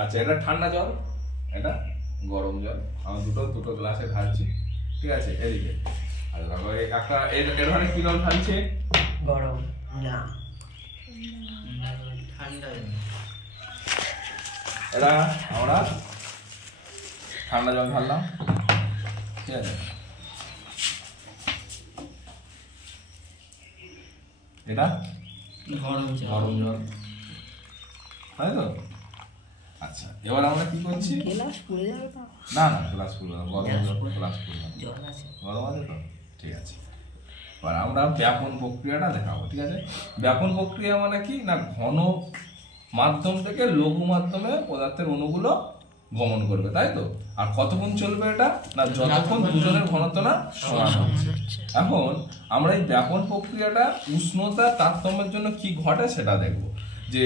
আচ্ছা, এটা ঠান্ডা জল, এটা গরম জল। আমি দুটো গ্লাসে ঢালছি, ঠিক আছে? এদিকে আর দেখো একটা এর মানে কি জল ঢালছে? গরম না, ঠান্ডা। এটা আমরা ঠান্ডা জল ঢাললাম, ঠিক আছে? এটা গরম জল, তাই তো? আচ্ছা, এবার আমরা কি করছি? গ্লাস পুড়ে যাবে না না, গ্লাস পুরো না, গরম জল গ্লাস পুরো না। জল আছে, গরম আছে তো, ঠিক আছে। এবার আমরা ব্যাপন প্রক্রিয়াটা দেখাবো, ঠিক আছে? ব্যাপন প্রক্রিয়া মানে কি না, ঘন মাধ্যম থেকে লঘু মাধ্যমে পদার্থের অণুগুলো গমন করবে, তাই তো? আর কতক্ষণ চলবে এটা না, যতক্ষণ দুজনের ঘনত্ব না সমান হচ্ছে। এখন আমরা এই ব্যাপন প্রক্রিয়াটা উষ্ণতা তারতম্যের জন্য কি ঘটে সেটা দেখবো, যে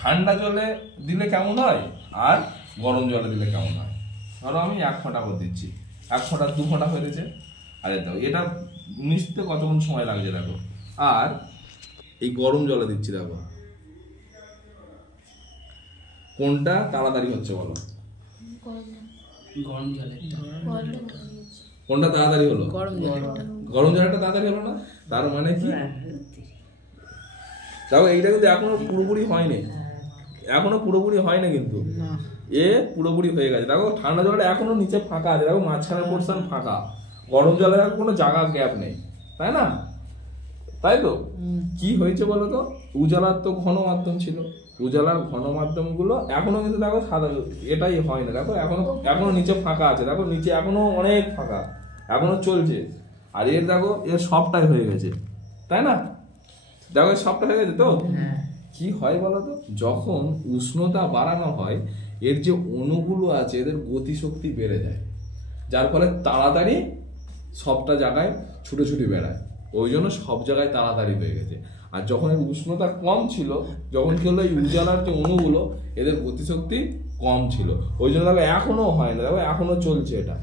ঠান্ডা জলে দিলে কেমন হয় আর গরম জলে দিলে কেমন হয়। ধরো আমি 1 ফোঁটা করে দিচ্ছি, 1 ফোঁটা 2 ফোঁটা হয়েছে। আরে দেখো এটা মিশতে কতক্ষণ সময় লাগছে দেখো। আর এই গরম জলে দিচ্ছি, দেখো কোনটা তাড়াতাড়ি হচ্ছে বলো? গরম জলে, কোনটা তাড়াতাড়ি হলো? গরম জলটা তাড়াতাড়ি হলো না? তার মানে কি দেখো, এইটা কিন্তু এখনো পুরোপুরি হয়নি, এখনো পুরোপুরি হয় না, কিন্তু এ পুরোপুরি হয়ে গেছে। দেখো ঠান্ডা জলটা এখনো নিচে ফাঁকা আছে, দেখো মাঝখানের পোর্শন ফাঁকা। গরম জলের কোনো জায়গা গ্যাপ নেই, তাই না? তাই তো? কি হয়েছে বলো তো, উজালার তো ঘন মাধ্যম ছিল, উজালার ঘন মাধ্যম গুলো এখনো কিন্তু দেখো সাদা, এটাই হয় না। দেখো এখনো নিচে ফাঁকা আছে, দেখো নিচে এখনো অনেক ফাঁকা, এখনো চলছে। আর এর দেখো এর সবটাই হয়ে গেছে, তাই না? দেখো এর সবটা হয়ে গেছে তো। কি হয় বলতো, যখন উষ্ণতা বাড়ানো হয় এর যে অণুগুলো আছে এদের গতিশক্তি বেড়ে যায়, যার ফলে তাড়াতাড়ি সবটা জায়গায় ছুটোছুটি বেড়ায়, ওই জন্য সব জায়গায় তাড়াতাড়ি হয়ে গেছে। আর যখন এর উষ্ণতা কম ছিল, যখন কি হলো, এই উজালার যে অণুগুলো এদের গতিশক্তি কম ছিল, ওই জন্য দেখো এখনো হয় না, দেখো এখনো চলছে, এটা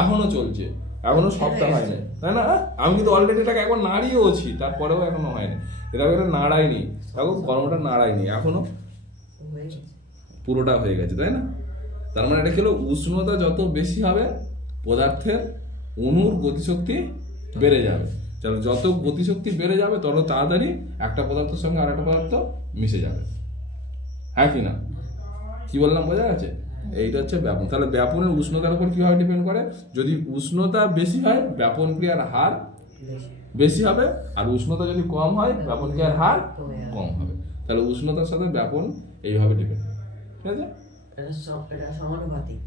এখনো চলছে, এখনো সবটা হয় না, তাই না? আমি কিন্তু অলরেডি এটাকে একবার নাড়িয়েওছি, তারপরেও এখনো হয়নি। এটা এটা নাড়াইনি, দেখো গরমটা নাড়াইনি, এখনো পুরোটা হয়ে গেছে, তাই না? তার মানে এটা কি হলো, উষ্ণতা যত বেশি হবে পদার্থের অণুর গতিশক্তি বেড়ে যাবে। চলো, যত গতিশক্তি বেড়ে যাবে তত তাড়াতাড়ি একটা পদার্থের সঙ্গে আর একটা পদার্থ মিশে যাবে, হ্যাঁ কি না? কি বললাম, বোঝা গেছে? এইটা হচ্ছে ব্যাপন। তাহলে ব্যাপনের উষ্ণতার উপর কিভাবে ডিপেন্ড করে? যদি উষ্ণতা বেশি হয় ব্যাপন ক্রিয়ার হার বেশি হবে, আর উষ্ণতা যদি কম হয় ব্যাপন ক্রিয়ার হার কম হবে। তাহলে উষ্ণতার সাথে ব্যাপন এইভাবে ডিপেন্ড, ঠিক আছে? এটা সমানুপাতিক।